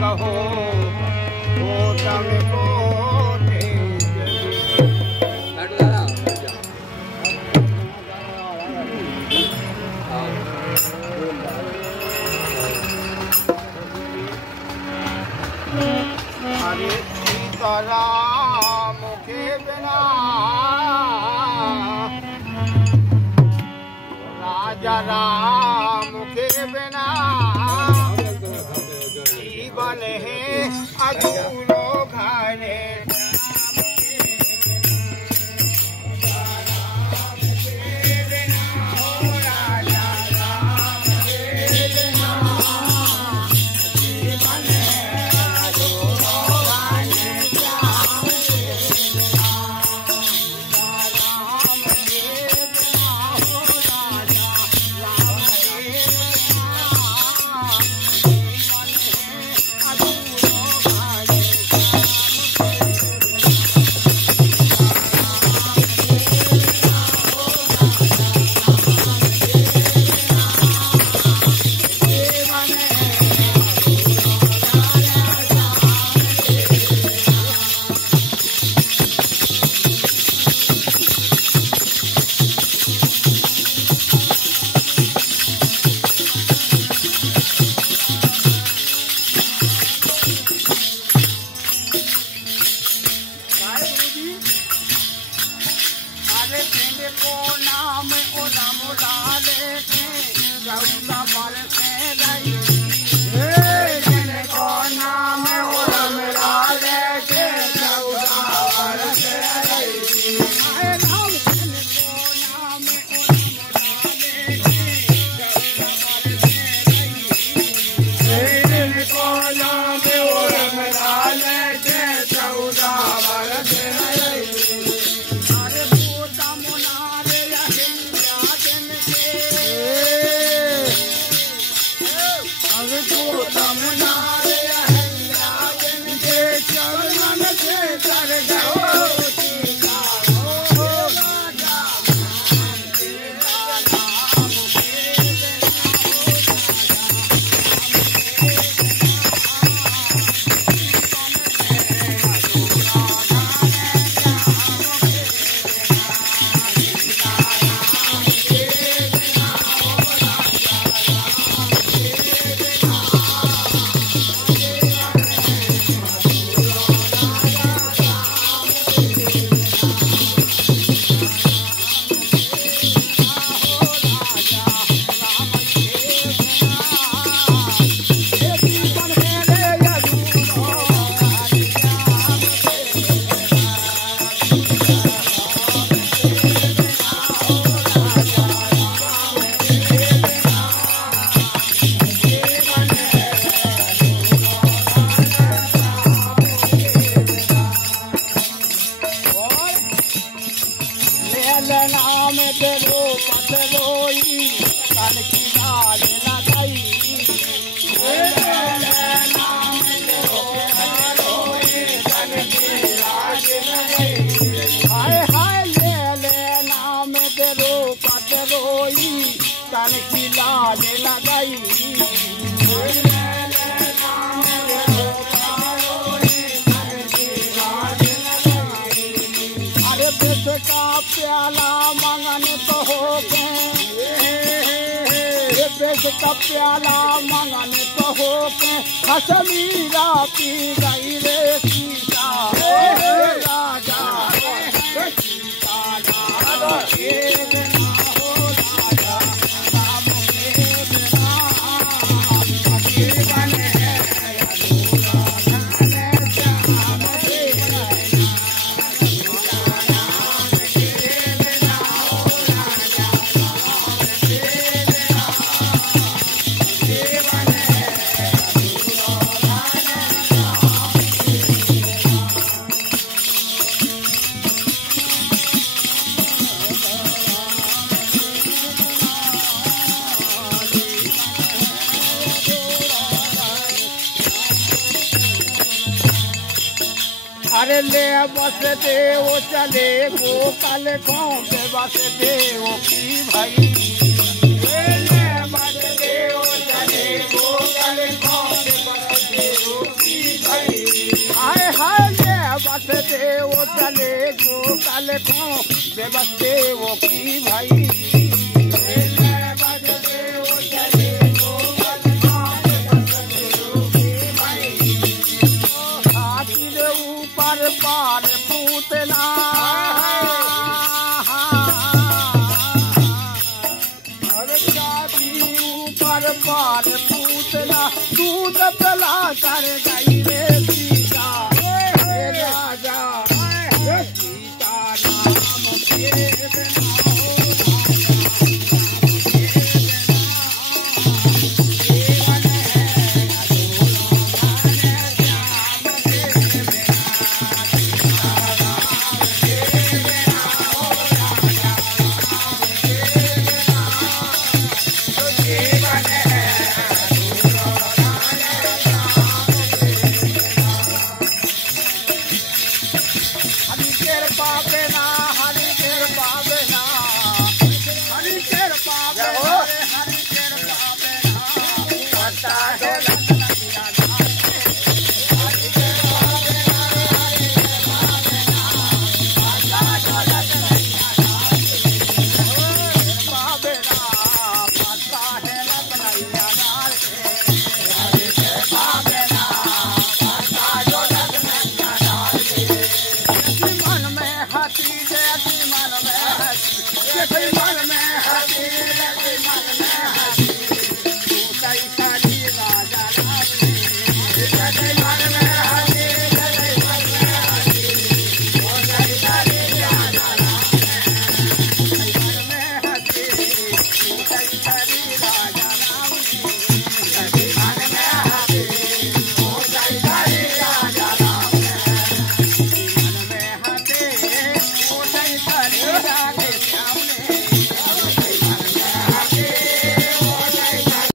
कहो गौतम को हरे सीताराम के बिना राजा राम के बिना जीवन है अधूरो घर का प्याला मंगन तो हो के हसमीरा पी गई रे सीता राजा सीता राजा के बिना हो राजा राम के बिना जीवन है अरे ले बस देव चले गोपाल गाँव के बस देव की भाई ले बस देव चले गोपाल गाँव के बस देव बेबस देवों की भाई ऊपर पार पूतना ऊपर पार पूतना दूध पिला कर गई रे